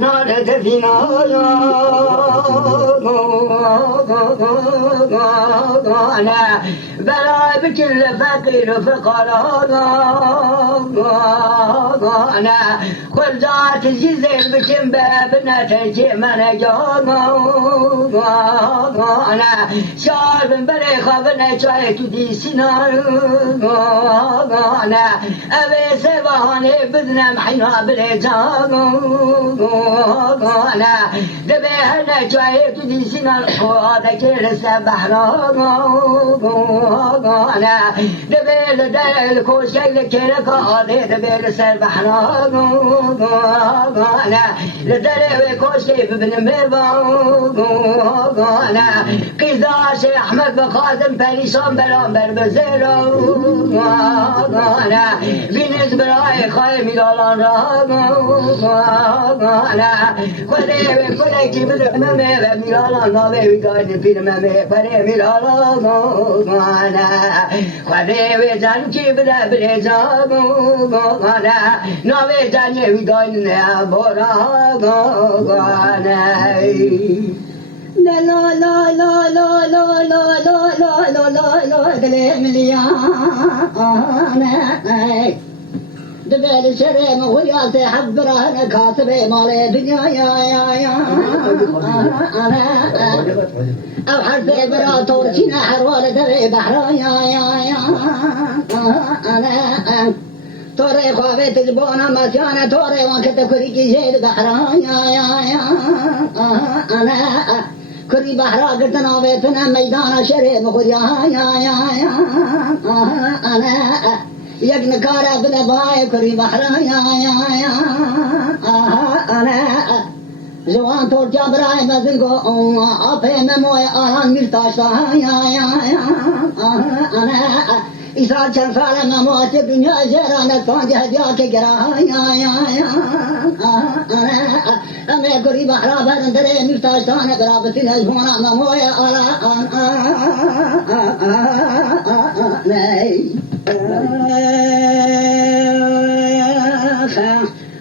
زادت فينا أنا بلا بكل فقير فقرانا أنا كل ذات الجزيل بكم بابنا تجي من جانا أنا شارب بريخة بنا شايت دي سنان أنا أبي سبحاني بدنا محينا بريجانا أنا دبيهنا شايت دي سنان هذا كير سبحنا أنا دبيل دايل كوشي كيرك هذا دبيل سبحنا أنا لدري كوشي بن ميبا أنا قيزاش أحمد بخازم بريشان برامبر بزيرو أنا بينز براي خايم يالان أنا خذي كل كي بدنا ميبا ميالان نابي قاعد في الممي بري ميالان أنا خذي وجان كي بدنا بريجان أنا نابي جاني ويدان بورا أنا لا لا لا لا لا لا لا لا لا لا لا مليان دبل شرم ويا تحبر انا كاتب مال دنيا يا انا او حرف براتور سينا حروال دبي بحر يا انا توري خوابت زبونا مسيانة توري وانكت كريكي زيد بحر يا انا كري بحرا قرتنا بيتنا ميدان شرم خديا انا یک نکاره بله بای کری بحرا یا انا جوان تور جا برای مزل کو آپه مموی آران میرتاشتا یا انا ایسا چند سال مموت دنیا جرانت پانچ هدیا که گرا یا انا امی کری بحرا برندره میرتاشتان برابطی نجوانا مموی آران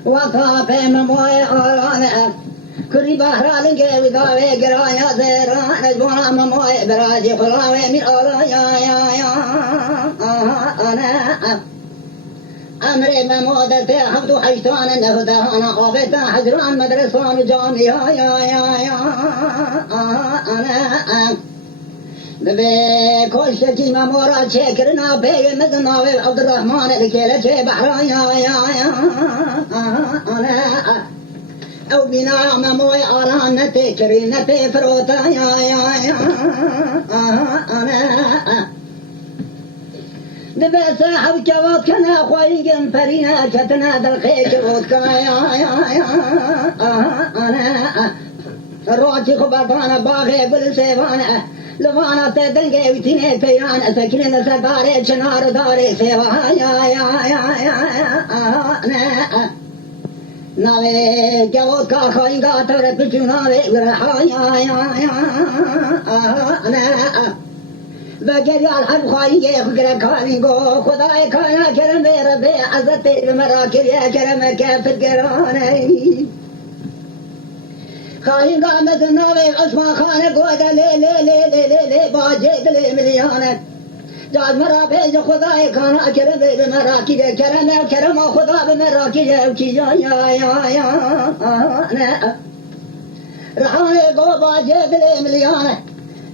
وطا في مموي أورانا كري بحران كي وطاوي قرايا زيران أجوانا مموي براجي خلاوي من أورايا أنا أمري ممودة حبت حيشتان نفتانا قابتا حجران مدرسان جامعة يا أنا ببي كوشتي ممورا شكرنا بي مدناوي عبد الرحمن الكيلة شي بحرا يا أنا أو بنا مموي آران نتي كري نتي فروتا يا أنا دبي ساحب جوات كنا خويقن فرينا كتنا دلخي جوات يا أنا روتي خبطانا باغي بالسيفانا لوانا تدنگه ویتینه پیران سکنه سگاره چنار داره سیوا یا ناوه گوت کا خواهینگا تورت بچوناوه ورحا یا وگری الحب خواهینگه خگره کارینگو خدای کانا کرم ربه عزت مرا کریه کرم کفت گرانه خواهی قامت ناوی عثمان خانه گوده لی باجه دلی ملیانه جاد مرا پیج خدای کانا کرم به مرا کیه کرم خدا به مرا کیه یا رحانه گو باجه دلی ملیانه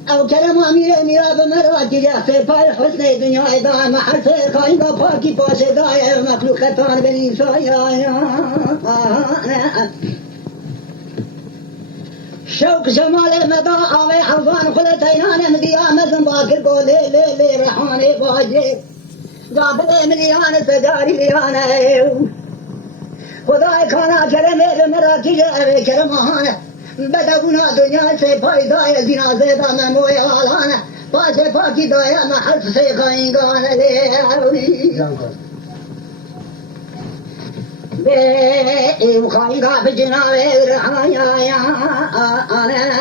او کرم امیر میرا به مرا کیه سپای حسن دنیای دائم حرف خواهی قا پاکی پاشه دائم مخلوقتان بنیسا یا شوق جمال مدا آوه حوان خلطینان مدیا مزن باکر کو لے رحانے باجے جابلے ملیان سجاری لیانا خدا کھانا کرے میرے مرا کیجے کرمان بدگنا دنیا سے فائدہ زنا زیدہ میں موئے آلانا پاچے پاکی دایا محل سے خائیں گانا لے بے خائنگا بجناوے رحایا أنا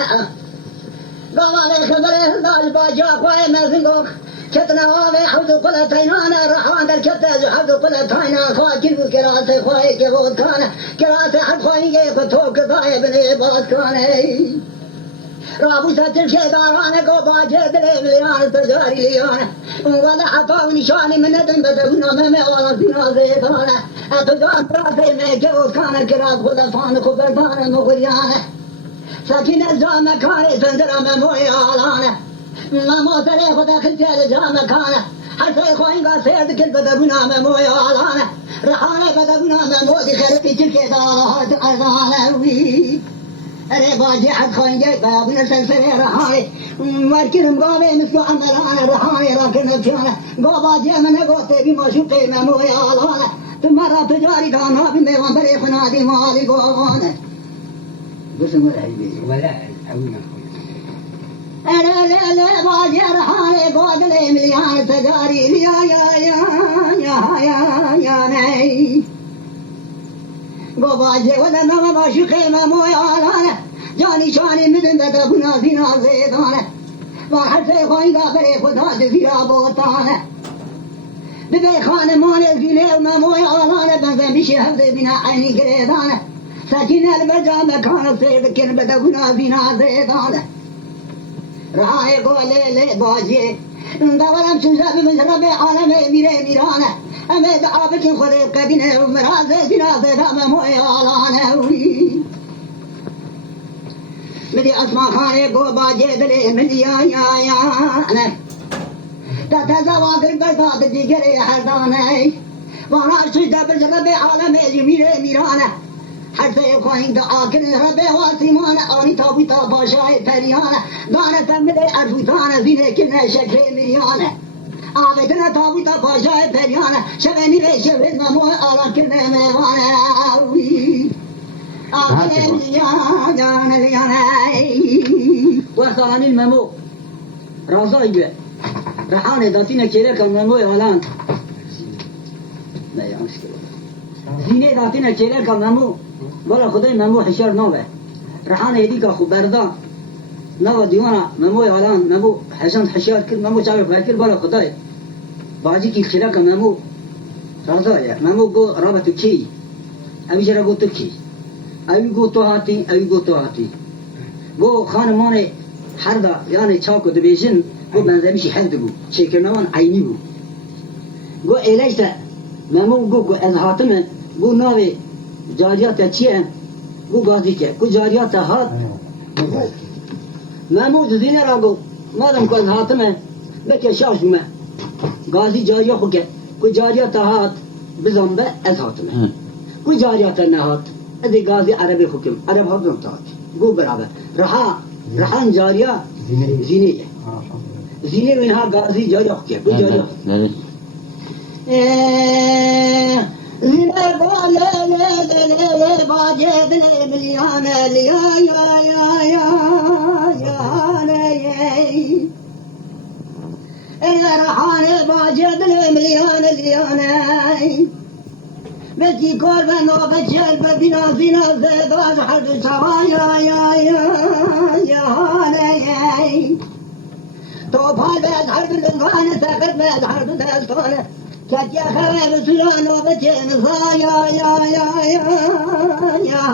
قال خبره دال باجا خوي مزنگو كتنا وابي حوض قلتين أنا رحان در كتاز حوض قلتين خاكل بكراسي خواهي كغود كان كراسي حد خواهي كتوك ضايا بني باد كان رابو ستر شيطانة قوبا جدري مليان تجاري ليانة ولا حطاو نشاني من ندم بدونا ممي وانا فينا زيطانة أتجان راسي ميكوز كان كراس خلفان خبردان مغريانة ساكن الزام كاري سندر مموي آلانة ما موتري خدا خلتي الزام كانة حتى يخوين قاسير كل بدونا مموي آلانة رحانة بدونا مموي خربي تلكي دارات أزانة أري باجي حد خانجي بابن سلسلة رحاني مركن مقابي مثل عملانة رحاني راكن نفسانة قاباجي من قوتي بمشوقي مموي آلانة ثم را تجاري دانا بميوان بري خنادي مالي قوانة بسم الله ولا أولا أنا لا لا باجي رحاني قواد لي مليان تجاري يا ناي قباجي ولا نما ماشوقي مموي آلانة جاني شاني مدن بدبنا زينا زيدانة وحتى خوين قابري خدا دزيرا بوطانة ببي خانة مالي زيني ومموي آلانة بنزن بشي هفزي بنا عيني قريدانة ساكين البجا مكان سيبكر بدبنا زينا زيدانة رهاي قولي لي باجي دولم شنزا بمجرب عالمي ميري ميرانة أمي دعابك خذي قدينة ومرازي جنازة دام موي آلانة مدي أسمع خاني قو باجي دلي مدي يا أنا تتزواد البلدات الجيجري حرداني وانا شجد بجرب عالمي ميري ميرانة حتى يخوين دعاكن ربي واسمانة آني تابوتا باشاي تريانة دانة تمدي أرفوتانة زينة كنا شكري مليانة آبتنا تابوتا باشاي تريانة شبني بشبه مموه آلا كنا ميوانة آبتنا مليانة وخاني الممو رازا يجوه رحانة داتينا كيرك المموه آلان لا يا مشكلة زينة داتينا كيرك الممو بالا خدای ممو حشر نوه رحانه هدی که خوب بردان نوه دیوانا ممو آلان ممو حسن حشر کرد ممو چاوی فکر بالا خدای باجی کی خیره که ممو رازایه ممو گو رابطو کی اوی جرا گو تو کی اوی گو تو هاتی اوی گو تو هاتی گو خانمان هر دا یعنی چاکو دو بیشن گو بنزمیشی حد گو چکرنوان عینی گو گو ایلیشتا ممو گو از هاتمه گو نوه جاریات چیه؟ گو گازی که گو جاریات هات محمود زینه را گو مادم که از هاتمه بکه شاش بومه گازی جاریا خو که گو جاریات هات بزن به از هاتمه گو جاریات نهات از گازی عربی خو کم عرب هاتم تاک گو برابر رحان جاریا زینه زینه و اینها گازی جاریا خو که گو جاریا زينة بالا لا باجي بلا مليان يا رحانة باجي بلا مليان بتي كوربان وبتشال بدينا زينة زيدان حد سوايا يا تو فاز حرب الانفان سكت بعد حرب دستانه كت يا خراب سلان وبتين يا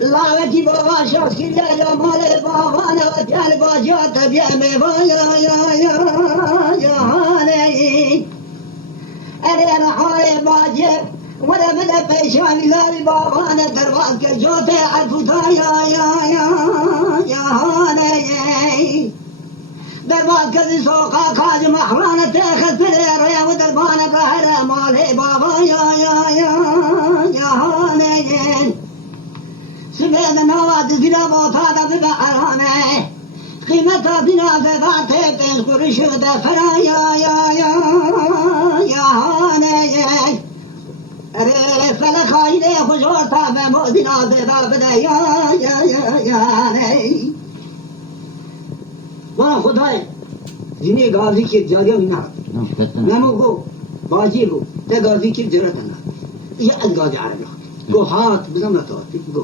لاوتي بابا شخص كلا يا مال بابا انا وتال باجات تبيع مبا يا انا حالي باجب ولا بدا بيشان لا بابا انا دربات كجوته عرفتا يا دربان كذي سوقا كاج محرانة تاخذ في الريا ودربان قهر مالي بابا يا هانين سبيد نواد زنا بوطادا ببحرانة قيمتها دنا ببعتي تنكر شهد فرا يا هانين فلا خايني خجورتا بمؤذنا ببابدا يا هانين واه خدای زینه گازی کی جاریا مینا نمو گو باجی گو ته گازی کی جرات نه یا از گازی عربی گو هات بزن تو گو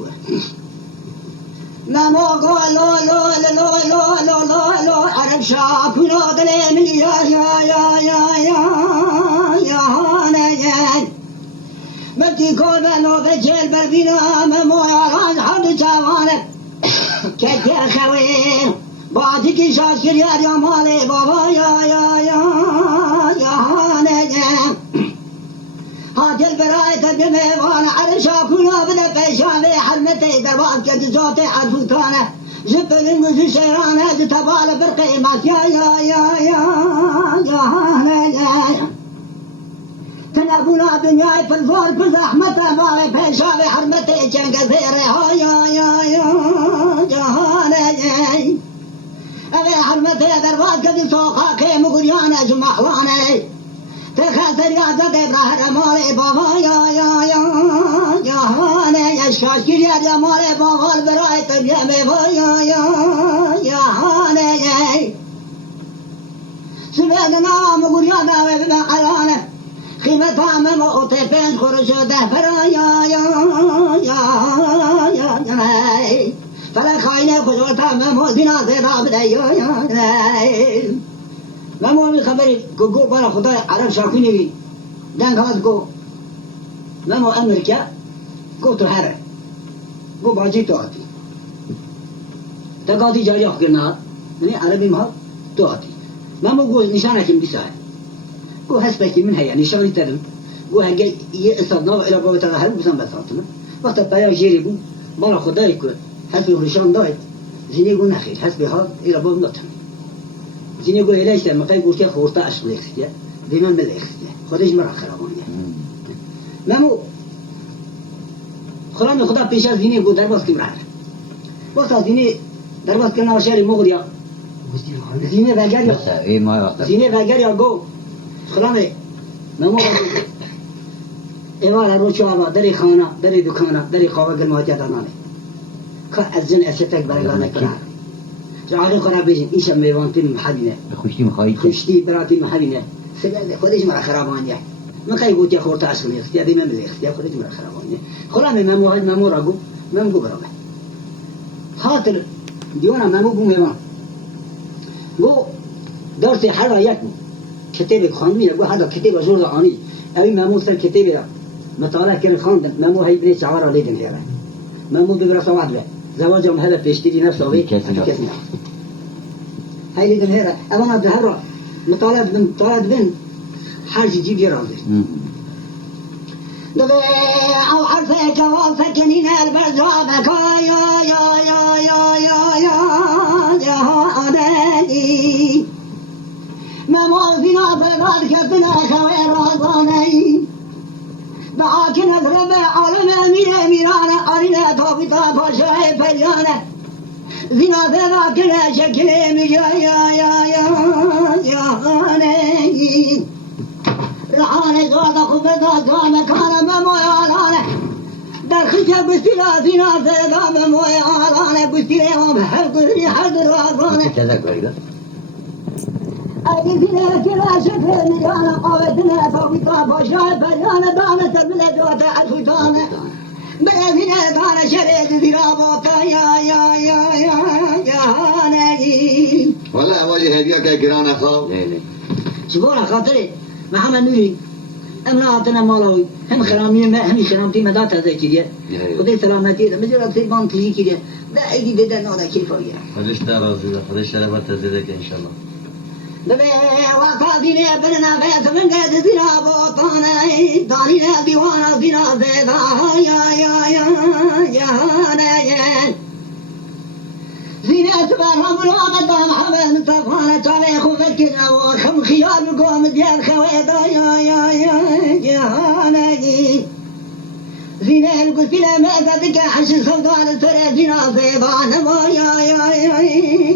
نمو گو لو لو لو لو لو لو لو عرب شاكونا دليم يا يا يا يا يا يا نجان بدي كل بنو بجيل بربينا ممو يا ران حد جوانك كتي خوين بعدك شاشكر يا مالي بابا يا يا يا يا نجان هات البراية بميوان عرشا كنا بدا بيشان حرمتي دربات كد زوتي عرفوتانا زبل المزي شيرانا زتبال برقيمات يا يا يا يا يا يا تنابونا دنياي بالفور بالزحمة مالي بيشان حرمتي جنگ زيري يا يا يا يا أبي حرمتي دربات كد سوقا كي مقريانا جمحواني تخاطر يا زد ابراهيم مالي بابا يا يا يا يا هاني يا شاشكر يا مالي بابا البراي تبيا بابا يا يا يا هاني سبحاننا مغريانا وبقرانا خيمتها مموت بين خرج دهبرا يا يا يا يا يا فلا خاينه خجوتا مموتنا زيدا بدا يا يا ممو می خبری کو گو بالا خدای عرب شاکنی وی دنگ هات گو ممو امریکا گو تو هره گو باجی تو آتی تقاطی جاری آخر نه یعنی عربی ما تو آتی ممو گو نشانه کم بیسای گو حسبه کی من هیا نشانی ترم گو هنگه یه استادنا و الابا بتاقه هر بسن بساتنا وقت پایا جیری گو بالا خدای کو حسبه نشان داید زینی گو نخیر حسبه ها الابا نتم زینی گویی لایش دم مقای گوشت خورده عشق لیختیه دیمان بلیختیه خودش مرا خرابانیه ممو خلان خدا پیش از زینی گو درباز کی برای وقت زینی درباز کنار شهری مغریا زینی وگریا زینی وگریا گو خلان ممو ایوار رو چوابا دری خانه دری دکانه دری خواب گرماتی دانانه که از زن اشتک برگانه کنار جعلی خراب بیشین ایشم میوانتی محبینه خوشتی براتی محبینه سبب خودش مرا خرابانیه مقای گوتی خورده عشق میختی دیمه میختی خودش مرا خرابانیه خلا ممو را گو ممو برامه خاطر دیوانا ممو بو میوان گو درس هر را یک کتاب خانمیه گو هر کتاب زور آنی اوی ممو سر کتاب را مطالعه کردن خواندن ممو هی بری چهار را لیدن هیره ممو ببرا سواد به زواجم هذا پیشتری نفس آوی کسی نه هاي اللي دمهرة أنا دهرة مطالب بن حاجة جيب يراضي دبي أو حرفك وفكنين البرزابك يا يا يا يا يا يا يا هادي ما موزنا بالغاد كبنا خوي رضاني لكن أضرب على ميرانا أرنا توبتا بشاي بليانا زنا ذا كلا شكل مجا يا يا يا يا هاني رعاني زواد خبزا قام كان ممو يعلانه در خشب بستلا زنا ذا ممو يعلانه بستلا ومحب قدري حضر رعانه أجي زنا كلا شكل مجانا قاوتنا توبتا بشاي بليانا دانة البلد وتعفتانا بلدنا دانة شريد ذراباتا يا يا يا يا يا هاني والله أولي هدية كجيران أخاو سبحان خاطري محمد نوري امرأتنا مالوي هم خرامين هم خرامتي مدات هذا كذا ودي سلامتي مجرد سيبان تيجي كذا لا أجي ده نوع كيف هي خدش ترازي خدش شربت تزيدك إن شاء الله دبي وقاضيني بننا بيت من قد زنا بوطانا دانينا ديوانا زنا زيدا يا يا يا يا يا زنا سبحان الله مدام حبن صفانا عليه خفكنا وخم خيال قوم ديال خويدا يا يا يا يا ناجي زنا القسلا ما ذاك حش سودان سر زنا زيدا يا يا يا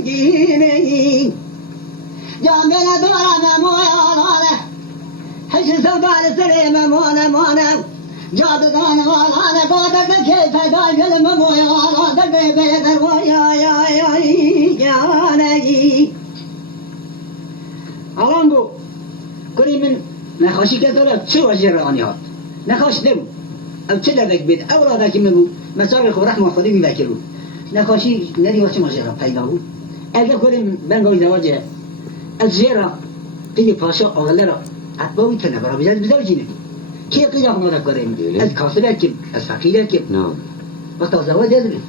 جيني جامنا دورا ممويا على حش سودان سر ممونا جاد دان وانا قاد كيف قال ممويا على بيبي ويا يا يا يا نجي علانگو کری من نخوشی که داره چه وجه رانی هات نخوش نبو او چه دادک بید اولادکی مبو مسار خو رحم خودی میوکلو نکاشی ندی واسه ماجرا پیدا بود اگه کنیم بنگاوی زواجه از زیرا قیل پاشا آغله را اتباوی تنه برا بجد بزوجینه کی قیل هم را کریم از کاسبه کم از فقیره کم وقتا زواج ازمه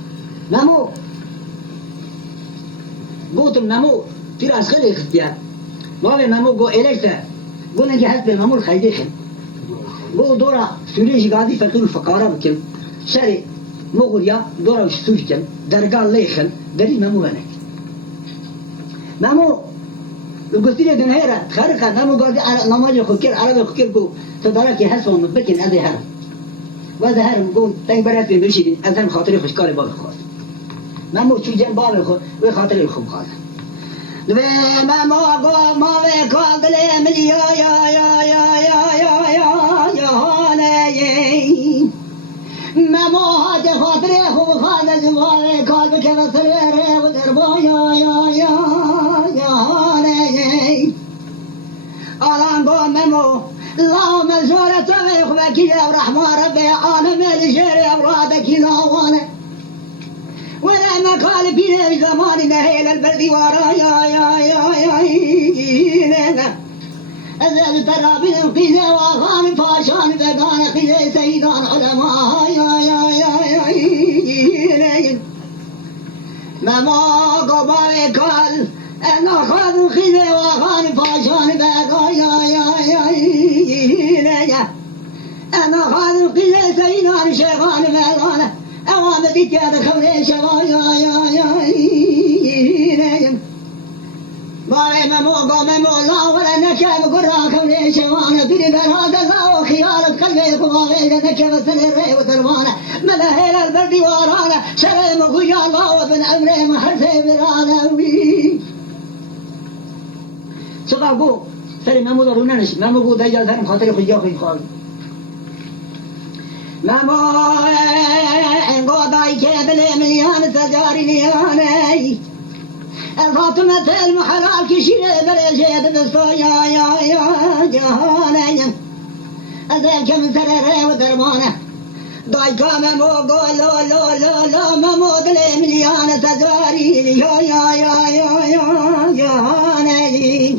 نمو گوتم نمو تیر از خیلی اختیار ولی نمو گو الکتا گو نگه هست به نمو خیلی خم گو دورا سوریش گادی فقیر فقارا بکم شری مغریا دورا سوش کم درگاه لیخم دری نمو بنک نمو گفتیره دنهیره خارقه نمو گادی نماز خوکر عرب خوکر گو تدارا که هست و بکن از هرم و از هرم گو تنگ برات بین برشیدین از هم خاطری خوشکار بال خواست نمو چو جن بال خود و خاطری خوب خواست دوی ممو گو موی کال دلی ملی یا هانه ممو حاج خاطری خوب خواست جوای کال بکن سره و دربا یا هانه آلان گو ممو اللهم زورة ويخبك يا رحمن ربي عالم الجير أبرادك لاوانه ولا مقال في زمان نهيل البلد ورا يا أزل ترى بالقيزة وغان فاشان فقان قيزة سيدان علماء يا مما قبال قال أنا خاذ خيزة وغان فاشان فقان يا أنا خاذ قيزة سيدان شيخان فقان أوامدك يا دخل شغايا باي ممو لا ولا نكاب قراك ولي شوانا تريد هذا الله وخيارك قلبي قواغي نكاب سنري وتروانا ملهيل البرد ورانا شرم وخيا الله وبن أمري محرسي برانا سقاقو سري ممو ضرونانش ممو قو دجال ثاني خاطري خيا خيا ممو قضاي كابل مليان سجاري لياني الفاطمة المحلال كشير بريجيد بصايا جهاني أزال كم سرري ودرمانة ضاي كام موقو لو ممود لي مليان سجاري ليا جهاني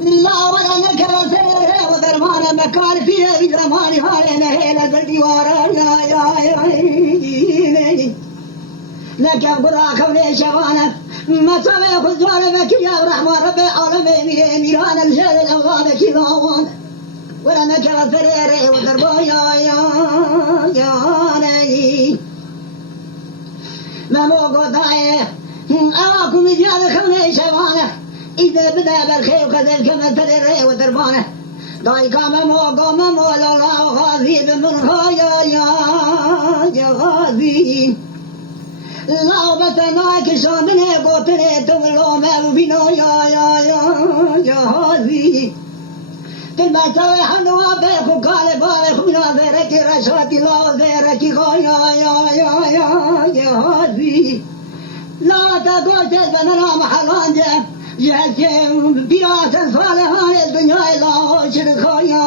لا ولا نكر سرري ودرمانة مكان فيها بزماني هاي نهيل البلدي ورا يا نكب قراك ولي شوانك ما سوي خزوان بك يا رحمن ربي عالمي ميران الجل الأغانك لاوان ولا نكب سريري ودربو يا ما موقو دايه أواكم مجال خولي شوانك إذا بدا بالخير خذل كما سريري ودربانه داي كام موقو ممولا الله غازي بمن يا غازي لا بتناك شامنه قوتنه تملو مبينو يا غازي كل ما سوي حنوا بيخو قال بارخ من ذرك رشوتي لا ذرك يا غازي لا تقول تبننا محلان جهتهم بيات صالحان الدنيا لا شرخا يا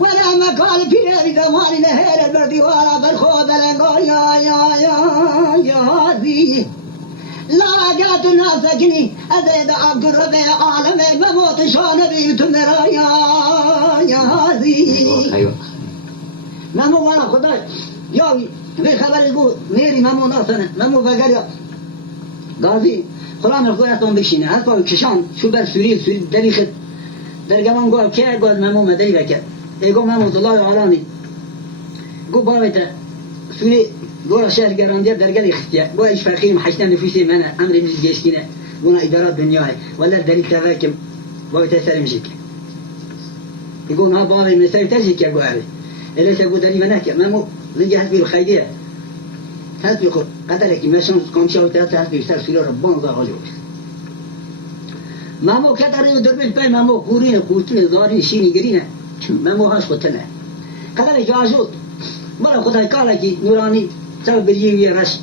ولا مقال في زمان نهر البرد ولا بالخوض لنقا يا هذي لا جات الناس كني أزيد عبد الربيع عالم بموت شان بيتم يا هذي أيوة ممو وانا خداي يا في خبر يقول ميري ممو ناصنة ممو فقر غازي خلان الخورتون بشينه هل كشان شو بر سوري دريخت درجمان قال كي قال ممو مدري بكر يقول ممو الله علاني قو باويته سوري قول الشهر جراندير درجة اختيار قول إيش فرقين محشنا نفوسي منا أمر مش جيشتنا قلنا إدارات دنياي ولا دليل تفاكم باويته سلم جيك يقول ما باوي مسوي تجيك يا قاري إلا سأقول دليل مناك ممو نجي حسبي الخيدية حسبي خود قتلك ماشون كمشة وتلاتة حسبي سال سلو ربان ضاع عليه ممو كتري ودربل باي ممو كورين كوتين زارين شيني جرينا ممو هاش قتلنا قتلك جاجوت مرا خدای کالا نورانی سب بریوی رش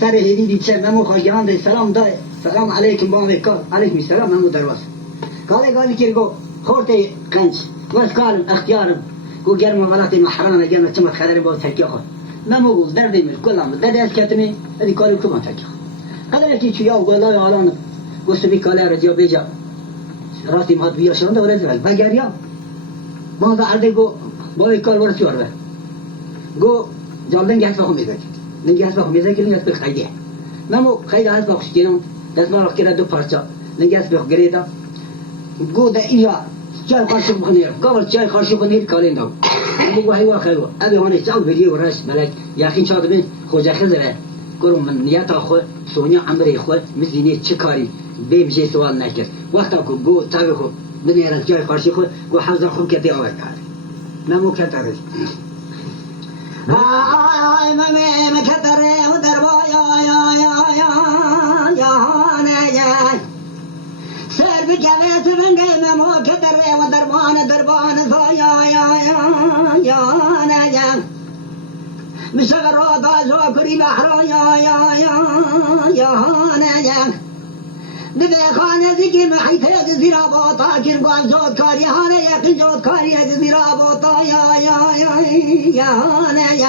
سر هدی دید چه ممو خواهیان ده سلام دای سلام علیکم بام کال علیکم السلام ممو درواز کالی که گو خورته قنج واس کالم اختیارم گو گرم غلط محرانه گرم چمت خدر با ترکیه خود ممو گفت در دیمش گلام در دست کتنی ادی کاری کمان تکیه قدر کی چیا و گلای آلان گوست بی کاله را جا بیجا راستی مات بیا شرنده و رزول بگریا ما دا عرده گو باید کار ورسی ورده گو جال دنگی هست بخون میزد دنگی هست بخون میزد که دنگی هست بخ خیده ممو خیده هست بخش کنم دست بارا کنه دو پارچا دنگی هست بخ گریدا گو دا اینجا چای خارشی بخونیر گاور چای خارشی بخونیر کالین داو ممو هیوا خیوا ابی هانی چال بری و رش ملک یخین شاد بین خوجه خزره گرم من نیتا خو سونیا عمری خو مزینی چه کاری بیم جه سوال نکرد وقتا کو گو تاوی خو بنیرن جای خارشی خو گو حوزه خو کتی آوه کرد ممو کتره آی ممی مکتره و دربا یا سر بجوه سرنگه ممو کتره و دربان یا مشغل را دازو کری بحرا یا نبی خانه ذکر محیطه جزیرا باتا کنگوان زود کاری هانه یقین زود کاری جزیرا باتا یا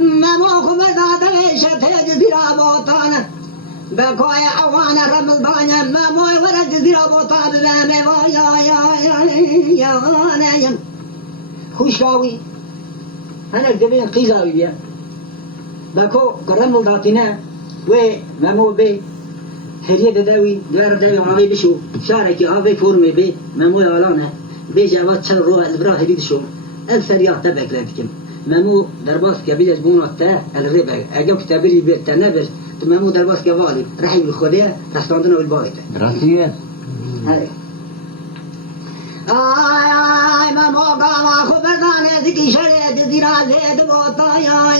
ممو خمداده شته جزیرا باتانه بکوی عوان رمل دانه مموی ورد جزیرا باتا بلمه یا خوشگاوی هنک دبین قیزاوی بیا بکو کرمل داتینه و ممو بی هریه داوی دار داوی آوی بشو شارکی آوی فرمی بی مموی آلانه بی جواد چل روح البراه بید شو السریع تبک لدکم ممو درباس که بیدش بونات تا الربا اگه کتابی بیت نبر تو ممو درباس که والی رحی بخوده رستاندن اول باید راسیه آی ممو قاما خوب دانه زکی شرید زیرا زید باتا یا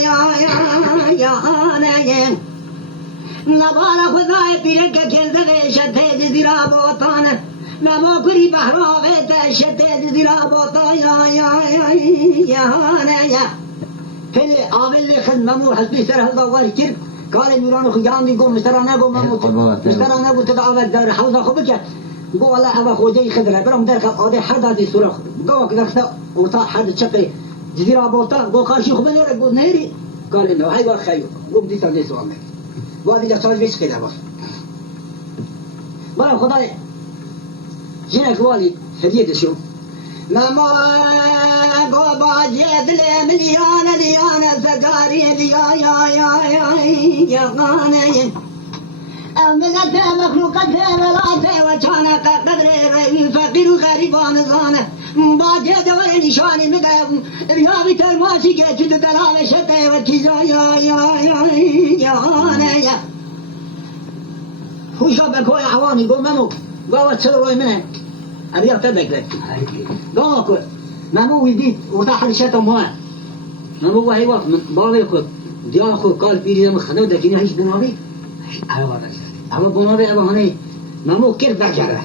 نبالا خدای پیره که کنزه شده جزیرا بوتانه ممو کری بحراوه تا شده جزیرا بوتا یا پل آویل خد ممو حسبی سر حضا واری کرد کار نوران خیام دی گو مسترانه گو ممو مسترانه گو تدعوت دار حوزا خوب که گو والله اما خوجه خدره برام در خد آده حد آده سوره گو که دختا ورطا حد چقه جزیرا بوتا گو خارشی خوب نیره گو نیری کار نو های وقت خیو گو بدیتا دی سوال نکر وادی جساج بیش خیلی باش برای خدای جنک والی هدیه دشو ماما گو باجی دل لیان زگاری یا غانه امنت مخلوقت ولات وچانق قدر روی فقیر و غریبان زانه باجی دور نشانی مدام ریابی تلماسی که چود دلال شده و چیزا یا خوشا بکوی عوانی گو ممو گوه چل روی منه ابیا تبک لك گوه کن ممو ویدید و تحت شتا موه ممو وحی وقت باوی خود دیان خود کال بیری دم خنو دکینه هیچ بناوی اما بناوی اما هنه ممو کرد بجره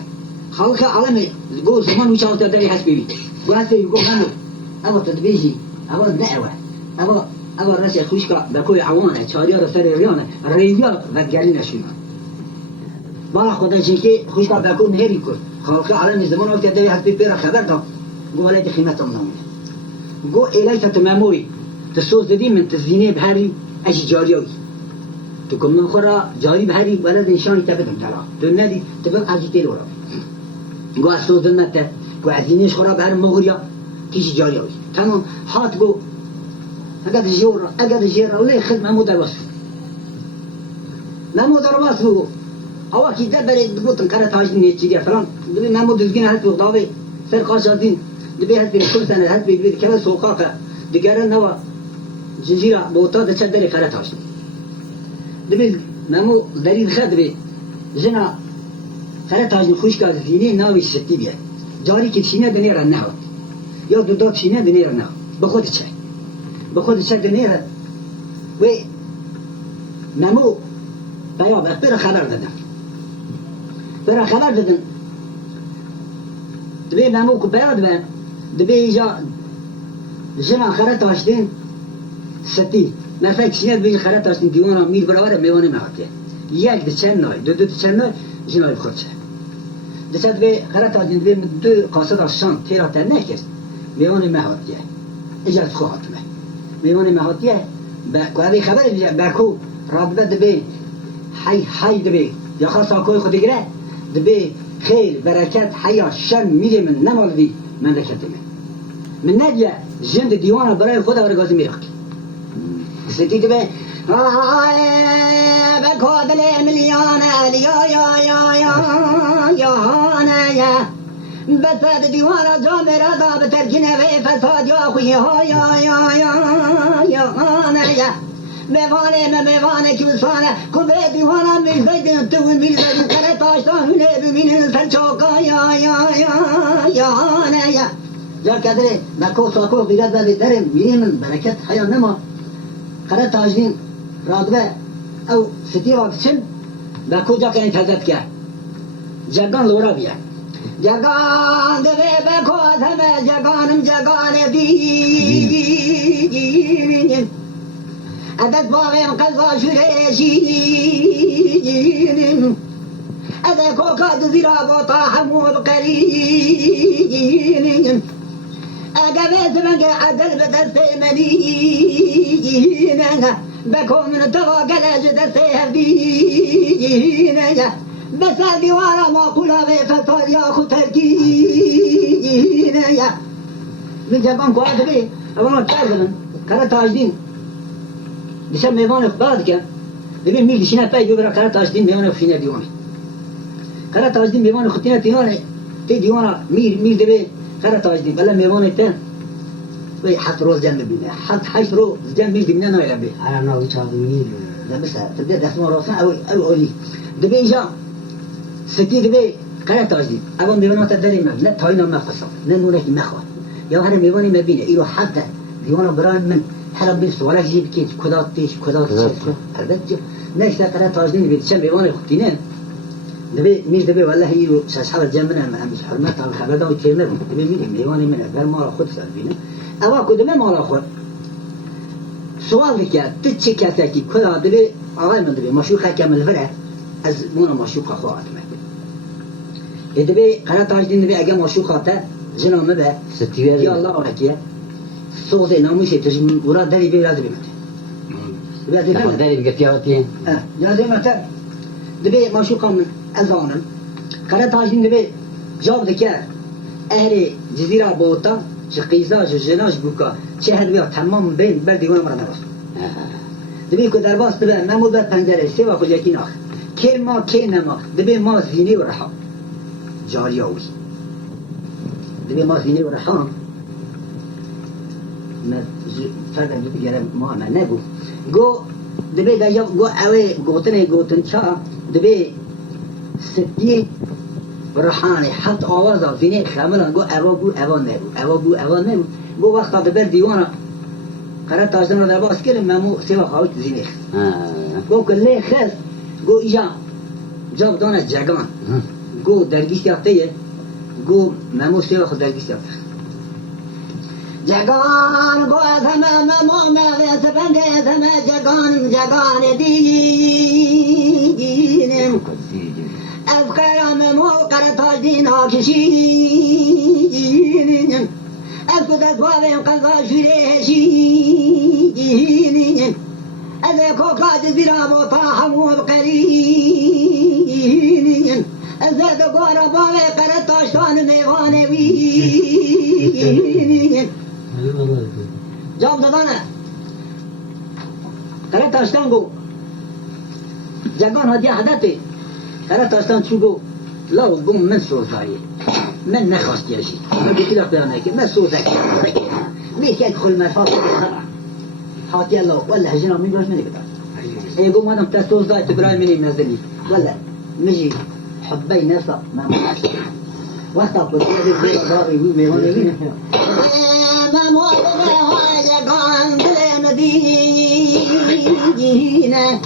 خلق عالمه گو زمان وچه تا داری هست بیبی گو هست بیبی گو ممو اما تدبیجی اما نعوه اما رسل خوشکا بکوی عوانه چاریا رو سر ریانه رییا بدگری نشونه بالا خدا چیکی خوشکا بکو نهری کن خالق عالم زمان وقت دوی هست بیبی را خبر دا گو ولید خیمت نامونه گو ایلیت تماموی تسوز دادی من تزینه بهری اجی جاریوی تو کن من خورا جاری بهری ولد نشانی تبدم تلا تو ندی تبقى اجی تیر ورا گو اسوز دنمت گو ازینش خورا بهر مغریا کیش جاریوی تمام حات گو اگر جیرا ولی خد ممو در واس بگو اوا کی ده برای بگوتن کار تاج نیست چیزی فلان دبی ممو دزگین هست بغداوی سر قاشادین دبی هست بیر کل سنه هست بیر کلا سوقاقه دیگران نوا جنجیرا بوتا ده چند داری کار تاج دبی ممو دارید خد بی جنا کار تاج خوش کرد زینه ناوی شتی بیاد جاری که چینه دنیا را نهاد یا دو چینه دنیا را نهاد بخود چه دنیا و ممو بیاب برا خبر دادم دبی ممو که بیاد بهم دبی ایجا جنا خرط هاشتین ستی مثلا چینه دبی خرط هاشتین دیوانا میر برابر میوانه مهاته یک ده چند نای دو چند نای جنای بخور چه دسته دبی خرط هاشتین دبی دو قاصد آشان تیرا تن نکرد میوانه مهاته اجازت خواهاتمه میوان مهاتیه کوی خبر بیه بکو رابطه دبی حی دبی یا خاص آکوی خود گره دبی خیر برکت حیا شن میگه من نمال دی مملکت من ندیه جند دیوانه برای خود ورگازی میرخ ستی دبی بکو دل ملیانه یا بسد دیوانا جام رادا بترکینه و فساد یا خویه ها یا میوانه که بسانه که به دیوانا میزدین تو میزدین سر تاشتان هونه ببینین سر چوکا یا جا کدره مکو ساکو بیرد دادی داره میرین برکت حیا نما خره تاجدین رادبه او ستی وقت چن مکو جا کنی تزد که جگان لورا بیه جگان دبی بکوز همه جگانم جگان دین عدد باویم قضا شرشین عدد کوکاد زیرا بوتا همو بقرین اگه زمنگ عدل بدست منین بکو من توا گلج دست هفدین بس دیوارا ما قولا به فصال یا خود ترکین من جبان قواد بی اولا کار دلن کار تاجدین بسیار میوان اخبار که ببین میل دشینه پای ببرا کار تاجدین میوان خشینه دیوانه کار تاجدین میوان خطینه دیوانه تی دیوانا میل دبی کار تاجدین بلا میوان تن وی 7 روز جمع بینه 8 روز جمع میل دبینه نایلا بی على نوع تاضمين لا بس تبدأ دسمه راسنا أو أولي دبي جا ستي دبي قرأ تاجدين أبغى ميوانات الدليل ما لا تاينا ما خصم لا نورك ما خوا يا هذا ميواني ما بينه إيرو حتى ديوانا بران من حرب بيرس ولا جيب كيت كذا تيش البته نيش لا قرأ تاجدين بيتشم ميواني خطينين دبي مش دبي والله إيرو سأصحاب الجنة ما مش حرمات على الخبر ده وكيرنا دبي ميواني من أقل ما خد سالفينه أبغى كده ما لا خد سوال کرد تو چه کسی که کلا دبی آقای من دبی مشوقه که من وره از مونا مشوقه خواهد من دبی قرار تاجدین دبی اگه مشوقه تا جنامه به ستيوار یا الله آرکیه صوت ناموسی تجمع ورا دری بی لازم مته دبی تاخذ داري بقتياتي لازم مته دبی مشوقه من ازانم قرار تاجدین دبی جواب دکه اهل جزیره بوتا قیزا جناش بوکا چه هدویا تمام بین بر دیوان مرا نراست دبی که در باس دبی نمود پنجره سوا خود یکی ناخ که ما که نما دبی ما زینی و رحا جاری آوی دبی ما زینی و رحا فردا بگیرم ما نبو گو دبی دایا گو اوه گوتن چا دبی ستی رحانه حت آوازا زینه خاملا گو اوا نبو گو وقتا دبر دیوانا قرار تاجدن رو در باس کرم ممو سوا خواهد زینه گو کلی خست گو ایجا جاب دانه جگان گو درگیش یافتهیه گو ممو سوا خود درگیش یافته جگان گو از همه ممو مویس بنده از همه جگان دینم از قرام موقر تاجدین آکشین از کدت بابیم قضا شرشین از کوکات زیرا بوتا همو بقرین از دگوارا بابی قرد تاشتان میوانوین جواب دادانه قرد تاشتان گو جگان هدیه حدته قرار تاستان چو گو لاو گم من سوزایی من نخواست یاشی من گوتی لخ بیانه که من سوزکی میکه خل مرفاق حاتی الله والله جنا من جاش منی بدار ای گو مادم تا سوزای تبرای منی نزدنی والله مجي حبي نفسه ما معك وقتا قلت لي بيرا ضاري ويهوني وين ما موعدنا هاي قان بالمدينة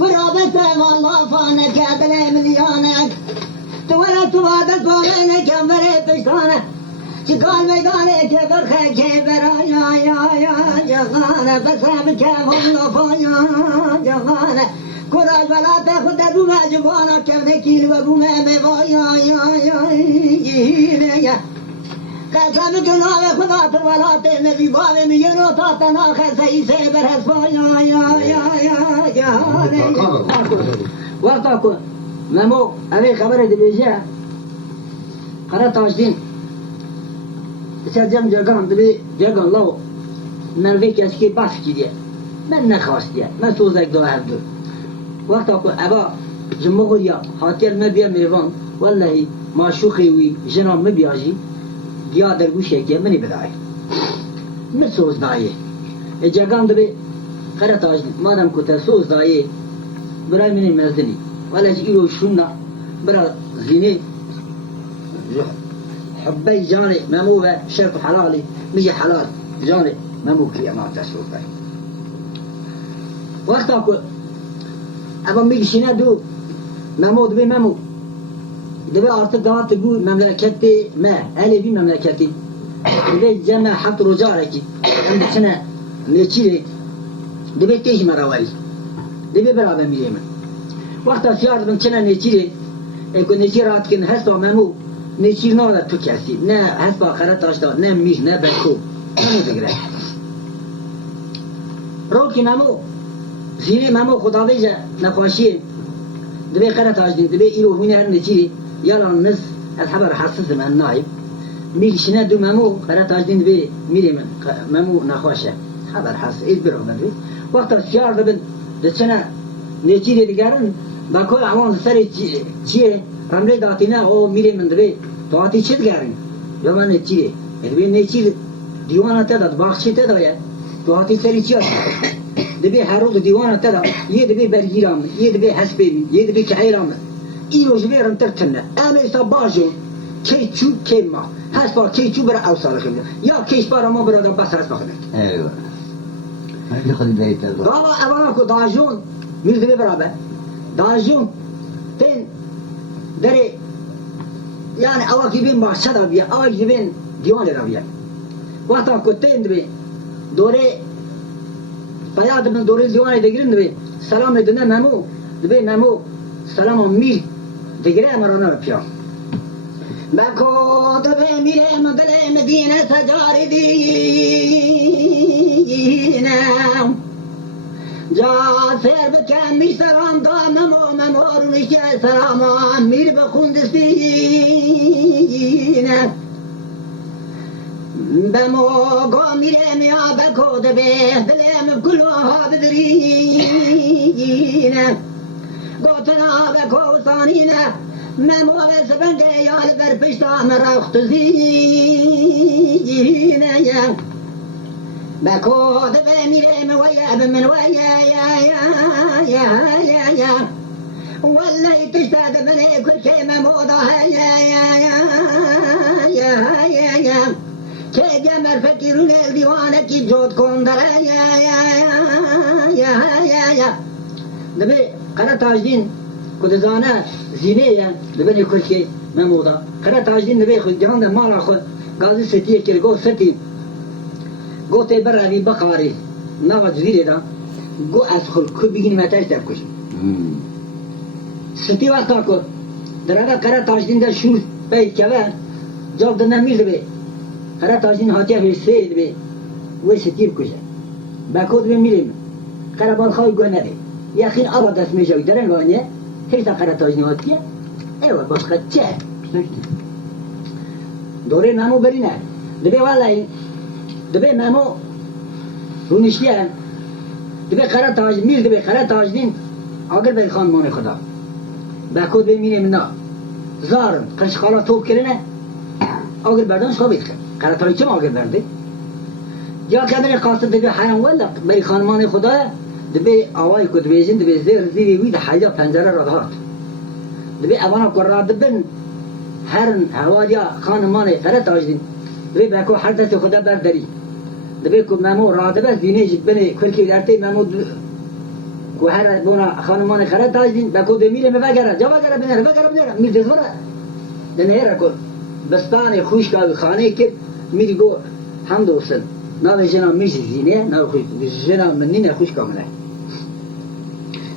قرابة والله فانك عدل مليانك تولد وعدت وعينك مريت بشتانك شقال ميدانك برخك برايا يا جغانة بسامك والله فايا جغانة كراج ولا تاخد روما جبانا كم نكيل وروما موايا يا قسم جناب خدا تو ولات نبی باب میگنو تا تنا خسایی سے برس یا وقتا کن ممو اوی خبره دی بیجه قرار تاشدین بسیار جمع جرگان دبی جرگان لو من وی کسی که بس کیدیه من نخواستیه من سوزک دو هر دو وقتا کن ابا جمع خودیا حاکر مبیا میروان والله معشوقی وی جناب مبیاجی گیا در گوشه که منی بدای من سوز دایه جرگان دبی قرار تاشدین مادم کتا سوز دایه برای منی مزدنی ولی ایرو شونا برای زینه حبي جاني ممو شرط حلالي ميجي حلال جاني ممو كي ما تسوق باي وقت اكو ابا ميجي شنا دو ممو دبي ممو دبي ارت دوات تقول مملكتي ما الي بي مملكتي دبي جمع حط رجالك عند سنه نيتشي دبي تيجي مراوي دبي برابر ميليم وقت سيار من سنه نيتشي اكو نيتشي رات كن هسه ممو نیچی نه تو کسی نه هست با آخرت داشته نه میش نه بکو نمو دگره رو که ممو زینه ممو خدا بیجه نخواشیه دبی قرط آجدین دبی ایرو هونه هر نیچی یالان نس از حبر حساس من نایب میگش نه دو ممو قرط آجدین دبی میره من ممو نخواشه حبر حساس اید برو بدوی وقت سیار دبن دچنه نیچی دیگرن با کل عوان سر چیه رمله داتی نه او میره من دبی داتی چه دگرن یا من چیه دبی نیچی دیوانه تداد باخشی تداید داتی سری چی هست دبی هر روز دیوانه تداد یه دبی برگیرام یه دبی حسبی یه دبی کهیرام این روز بیرم ترتنه اما ایسا باجون کی چو کی ما هست با کی چو برا اوصال خیلی یا کیش بارا ما برا بس هست بخنه ايوه هذه خلي بيت بابا اولا کو داجون میر دبی برابر داجون تن داره yani ava gibin mahşer abiye, ava gibin divan abiye. Vahta kutten dibi, dore bayağı ben dore divan edegirin dibi, selam edine memu, dibi memu, selam mir, degire amarana yapıyor. Bako dibi mire madale medine sacar edine. Cafer bekenmiş selamda memorun işe selama mir be kundisine bemo gomirem ya beko de be dilem kulluha bedrine gotna beko sanine memo ve sebenge yal ber pişta merakht zine ya beko de be mirem ve ya ben ve ya والله تشتاد مني كل شيء مموضة يا كي جمر فكرون الديوانة كي جود كوندر يا دبي قرأ تاجدين كد زانا زينية دبني كل شيء مموضة قرأ تاجدين دبي خد جهان مالا خد غازي ستي كيرغو ستي غو تبر أبي بقاري ناغا جزيري دا غو أسخل كل بيجين متاج تبكش ستی وقتا کو درگاه قرار تاجدین در شور بید که جاب دنده میرده بی قرار تاجدین حاتیه حسید بی وی ستیر کشه بکود بی میریم قرار بال خواهی گوه نده یخین آبا دست میشوی درن گوانیه هیچا قرار تاجدین حاتیه ایوه باش خد چه دوره ممو برینه دبی والله دبی ممو رونشتیه دبی قرار تاجدین میرده بی قرار تاجدین آگر بی خانمان خدا بکود بمیریم نه زارم قرش خالا توب کرنه آگر بردانش خوابید کرد قرارتایی چم آگر برده یا کبیر قاصد دبی حیان ولا بری خانمان خدا دبی آوای کد بیزین دبی زیر زیری وید حیا پنجره را دهات دبی اوانا قرار دبن هر هوادیا خانمان قرار تاجدین دبی بکو هر دست خدا برداری دبی کد ممو را دبست دینه جبنه کلکی درتی ممو و هر بونا خانمان خرد تاجدین بکو میره مفکره جا وگره بنره میر دزوره دنهره کن بستان خوش که خانه که میری گو هم دوستن ناوی جنا میشه زینه ناوی خوش جنا منینه خوش کامنه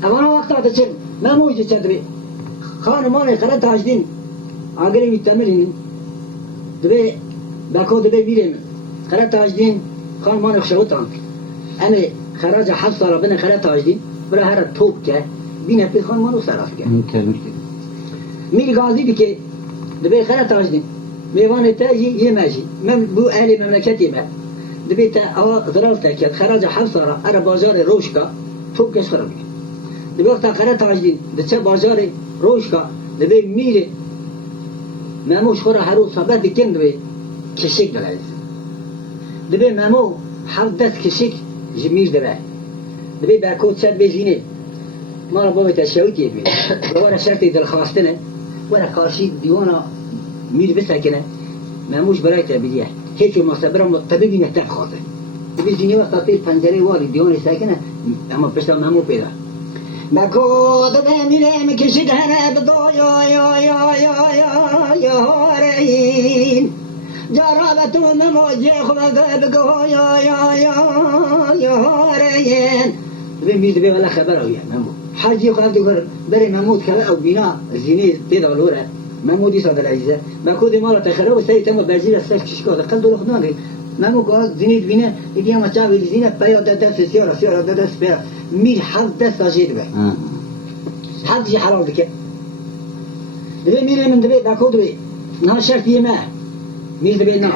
اوانا وقتا تا چن مموجه چند بی خانمان خرد تاجدین آگره میتمرین دبی باکو دبی بیرم خرد تاجدین خان مان خشوتان اما خراج 7 سال بین خرد تاجدین برای هر توپ که بین پی خان مانو صرف کرد میل غازی بی دبی خرد تاجدین میوان تاجی یه ماجی من بو اهل مملکتی ما دبی تا ضرر تاکید خراج 7 سال ار بازار روشکا توپ کش خراب دبی وقت خرد تاجدین دچه بازار روشکا دبی میره ماموش خورا هرو صبر بکن دبی کشک دلایز دبی مامو حال دست کشک جمیر دبی برکوت شد بزینه ما را بابت تشویقی بید دوباره شرطی دلخواستنه ولی کارشی دیوانا میر بسکنه ماموش برای تبدیه هیچ مصبرم طبیبی نتر خاطر دبی زینه وقت پیش پنجره واری دیوانی سکنه اما پشتا مامو پیدا مکود بمیره کشید هنه بدو یا رین جرابتون موجه خود بگو یا رین ببین میز به ولا خبر اویه ممو حاجی خود دیگر بری ممود کلا او بینا زینی تدالوره ممودی صادر عزیزه مکود مالا تخره و سیت ما بزیر سف کشکا دقل دور خدان دی ممو که زینید بینه ایدی ما چاوی زینه پیا دست سیارا دست پیا میر حد دست آجید به حد جی حلال دکه دبی میره من دبی باکو دبی نه شرطیه ما میر دبی نه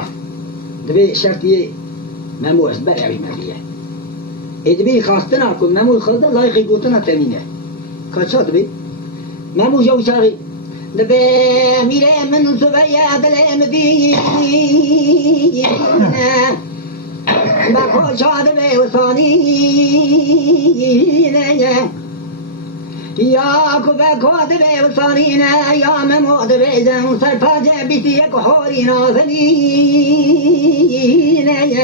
دبی شرطیه ممو است برای مریه ادبی خواستن کن ممو خواستن لایقی گوتن تامینه کجا دبی ممو جو چاقی دبی میره من سویا دل مدینه باکو شاد به وسانی یا کو باکو به وسانی نه یا ممو دبی زن سرپاج بیتی یک خوری نازنی نه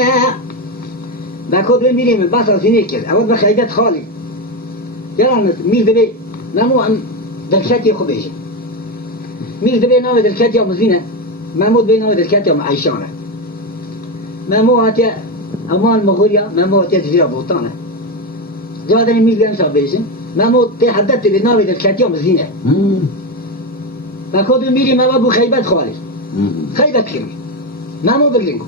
باکو دبی میریم بس از اینه کرد اول بخیدت خالی یالان میل دبی ممو دلکتی خوب بیشه میل دبی نام دلکتی مزینه ممو دبی نام دلکتی عیشانه ممو هاتیا امان مغولیا ممو هاتیا جزیره بوتانه جادنی میل گم صاحب بیشن ممو تحدثت بالنام دلکتی مزینه باکو دبی میری ممو بو خیبت خالی خیبت کمی ممو بگلنگو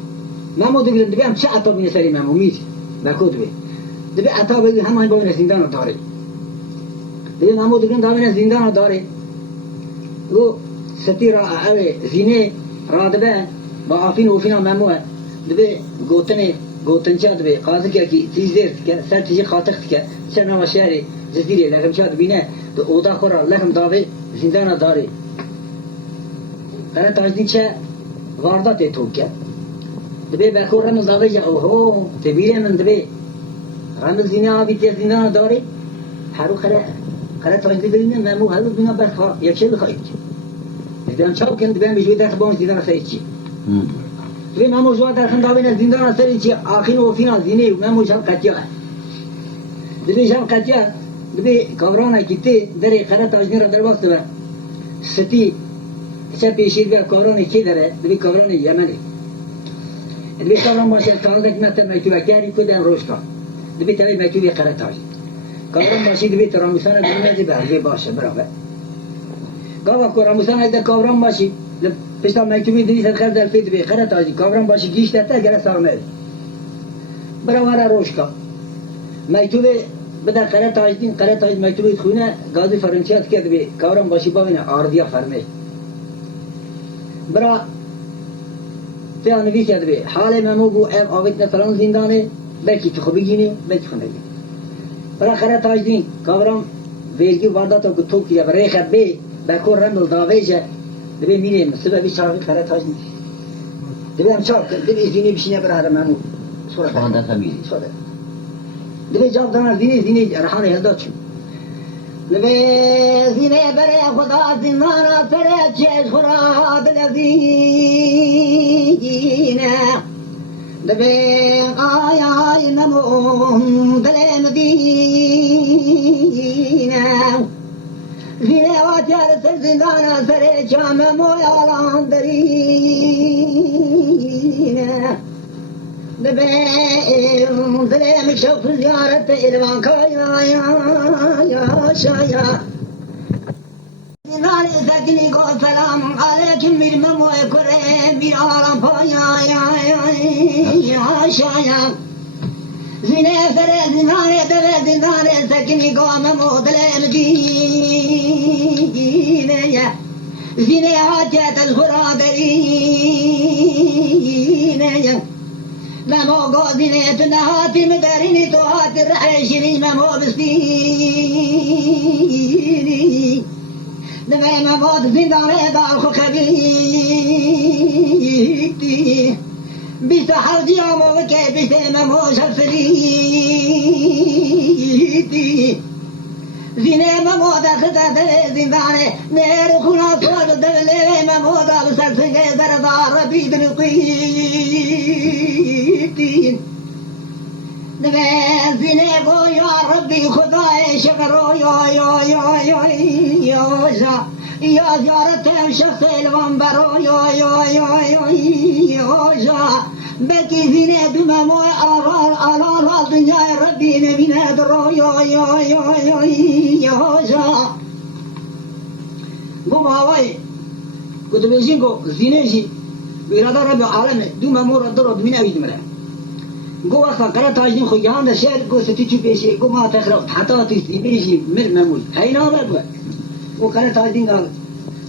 ممو دگلن دبی هم چه عطا بینه سری ممو میج باکو دبی عطا بگی همه باین زندان داره دبی ممو دگلن دامن زندان داره او ستی را اوه زینه را دبی با آفین و فینا مموه دبی گوتنچه دبی قاضی که تیز دیرد که سر تیجی خاطخت که چه نام شهری جزیره لکم چه دبینه دو اودا خورا لکم داوی زندان داره قرار تاجدین چه واردات توب که دبی برکو رمز داوی جا اوهو تبیره من دبی رمز زینه آبی تیز زندان داره هرو قرار تاجدین بینه ممو هرو بینا برخوا یک شد خواهید دبیان چاو کن دبیان بجوی درخ باون زندان سری چی دبی ممو جواد درخن داوی زندان سری چی آخین و فینا زینه ممو شب قطیه دبی شب قطیه دبی کابرانه کتی داری قرار تاجدین را در وقت بر ستی چه پیشید بیا کابرانه کی داره دبی کابرانه یمنی دبی کابران باشه تاندک متر میتوبه کاری کدن روش کن دبی تاوی میتوبه قرار تاجدین کابران باشه دبی تراموسان دنیا برای باشه برابر گاوا کوراموسان ایده کابران باشی پشتا میتوبه دنی سرخر در فید بی قرار تاجدین کابران باشه گیش دته گره سامل برابر روش کن میتوبه بدر قرار تاجدین میتوبه خونه گازی فرنچیات کرد بی کابران باشی باوینه آردیا فرمه برا تیا نویس کرد بی حال ممو بو ام آویت نفران زندانه بلکی تو خوبی گینی بلکی خونه گینی برا قرار تاجدین کابران ویلگی وارداتا که توب کیا برای خب بی بکور رندل داویجه دبی میریم سببی چاقی قرار تاجدین دبی هم چاق دبی زینی بشینه برای هر ممو سوانده فامیلی دبی جاب دانا زینی رحانه هلداد چون دبی زینه برای خدا زندانا سره چیز خورا دل زینه دبی آیای نمو دل مدینه زینه واتیار سر زندانا سره چام مویالان درینه دبی دلم شوف زیارت ایروان کایا یا شایا زندان سکنی کو سلام علیکم میر مموی کره میر آرام پایا یا شایا زینه سر زنانه دل زنانه سکنی کو ممو دل مجینه زینه حاجت الفرادرینه ممو گازینه تنهاتی مدرینی تو هاتی رحشینی ممو بسپینی نمه ممو زندانه دار خو خبیتی بیست حوجی آمو که بیست ممو شفریتی زینه ممو دست دست زندانه نهر خونا سوال دله ممو دال سرسنگه زردار ربید نقیتی زینه گو یا ربی خدای شکر یا زیارت شخص الوان برو یا بکی زینه دو ممو آلال دنیای ربی نبینه درو یا گو ماوی کتبیشین گو زینه جی بیرادا ربی عالم دو ممو را درو دمینه وید مره گو وقتا قرار تاجدین خو جهان ده شهر گو ستی چو پیشه گو ما تخرق حتا تیستی بیشی مر مموی هینا بگو و قرار تاجدین گال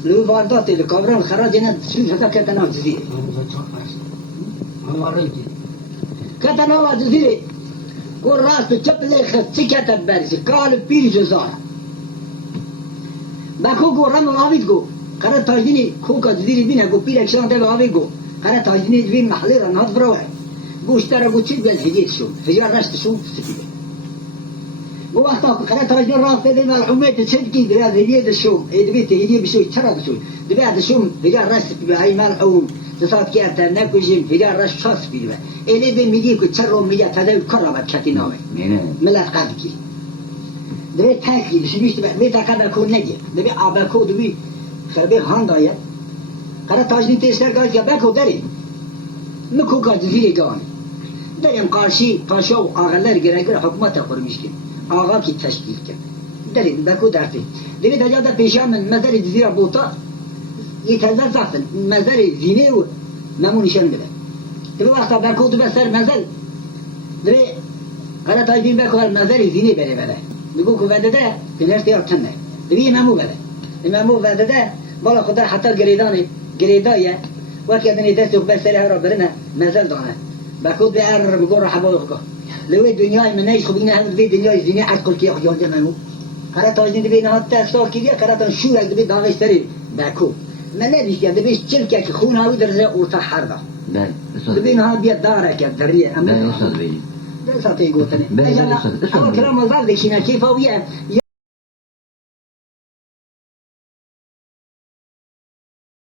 لو وارداتی لکابران خراج نه سوز حتا کتنا جزیره کتنا جزیره گو راست چپ لیخت چی کتب برسی کال پیر جزاره بکو گو رم آوید گو قرار تاجدینی خوکا جزیره بینه گو پیر اکشان دل آوید گو قرار تاجدینی دوی محلی را نهاد بروه گوشتر گو چی بیل هجیت شو هجار رشت شو سفیده گو وقتا قرار تاجدین رافته دی ملحومیت چند کی دوید هجیت شو ادبیت هجیت بشوی چرا بشوی دوید شو هجار رشت سفیده های ملحوم دسات که ارتر نکوشیم هجار رشت شا سفیده ایلی بی میگی که چرا میگه تدوی کرامت کتی نامه ملت قد کی دوید تاکی بشی میشتی بی تاکر نکون نگیر دوید آبکو دوید خربه خاند آید قرار تاجدین تیستر گاید که بکو داری مکو که جزیره گانی دریم قارشی پاشا و آغاlar گره حکومت قرمش کرد آغا کی تشکیل کرد دریم بکو درتی دوید اجا دا پیشا من مزار جزیره بوتا یه تزر زفتن مزار زینه و نمونشن بده دوید وقتا بکو دو بسر مزار دوید قرار تاجدین بکو هر مزار زینه بره بره بگو که وده ده پنرتی ها تنه دوید ممو بده ممو وده ده بالا خدا حتی گریدایه وقتی دنی دست و بسر ها را برنه مزار دانه بکود به ار بگور حبایق که لوی دنیای من نیش خوب اینه هم دوی دنیای زینه عقل که خیانده منو قرار تاجدین دوی نهاد تحصیل کردیه قرار تان شور دوی داغش تری بکو من نبیش که دویش چل که خون هاوی درزه اورتا حربه دوی نهاد بیاد داره که دریه بله استاد بگید ده ساعتی گوتنه بله اما کرام مزار دکشینه کیف هاویه